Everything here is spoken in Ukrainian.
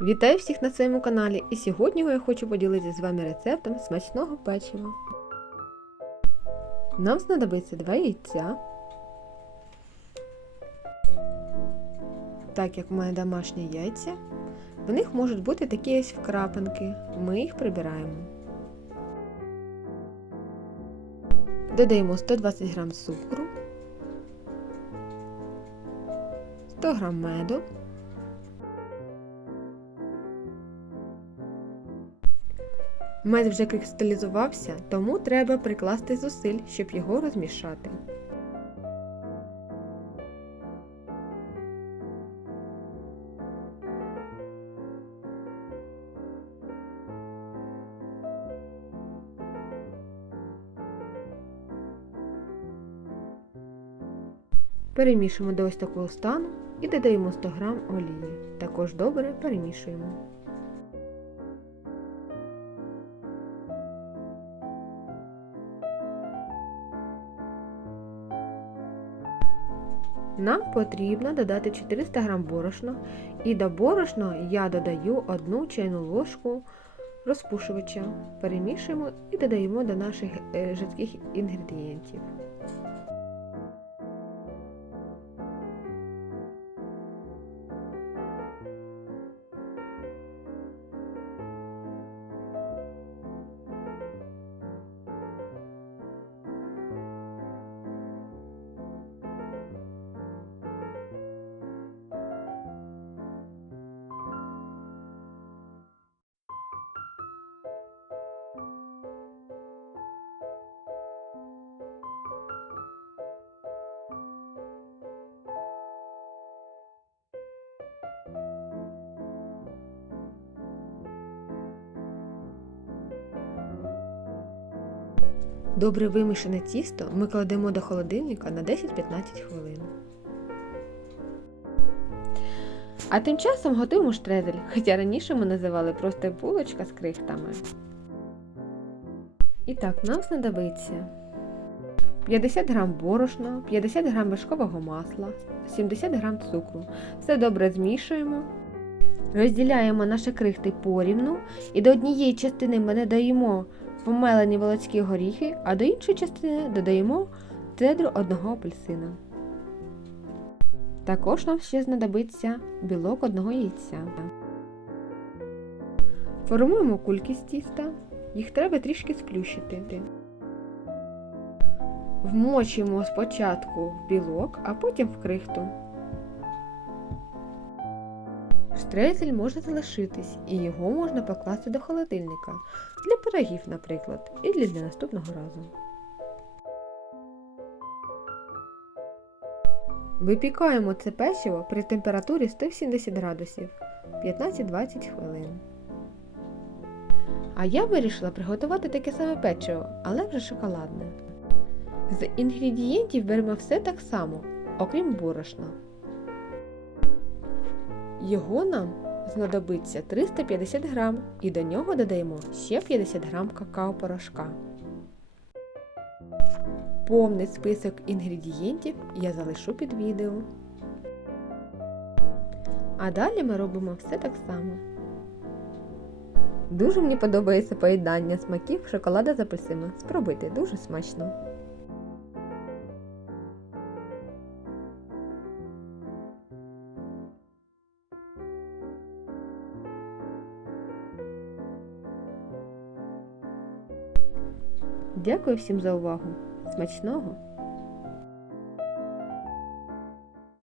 Вітаю всіх на своєму каналі і сьогодні я хочу поділитися з вами рецептом смачного печива. Нам знадобиться 2 яйця. Так як в мене домашні яйця, в них можуть бути такі ось вкрапинки. Ми їх прибираємо. Додаємо 120 г цукру, 100 г меду. Мед вже кристалізувався, тому треба прикласти зусиль, щоб його розмішати. Перемішуємо до ось такого стану і додаємо 100 г олії. Також добре перемішуємо. Нам потрібно додати 400 г борошна і до борошна я додаю 1 чайну ложку розпушувача. Перемішуємо і додаємо до наших е, жидких інгредієнтів. Добре вимішане тісто ми кладемо до холодильника на 10-15 хвилин. А тим часом готуємо штрезель, хоча раніше ми називали просто булочка з крихтами. І так, нам знадобиться 50 г борошна, 50 г вершкового масла, 70 г цукру. Все добре змішуємо. Розділяємо наші крихти порівну і до однієї частини ми не даємо помелені волоцькі горіхи, а до іншої частини додаємо цедру одного апельсина. Також нам ще знадобиться білок одного яйця. Формуємо кульки з тіста, їх треба трішки сплющити. Вмочуємо спочатку в білок, а потім в крихту. Штрецель може залишитись, і його можна покласти до холодильника для пирогів, наприклад, і для наступного разу. Випікаємо це печиво при температурі 170 градусів 15-20 хвилин. А я вирішила приготувати таке саме печиво, але вже шоколадне. З інгредієнтів беремо все так само, окрім борошна. Його нам знадобиться 350 грам і до нього додаємо ще 50 грам какао-порошка. Повний список інгредієнтів я залишу під відео. А далі ми робимо все так само. Дуже мені подобається поєднання смаків шоколада з апельсином. Спробуйте, дуже смачно. Дякую всім за увагу. Смачного!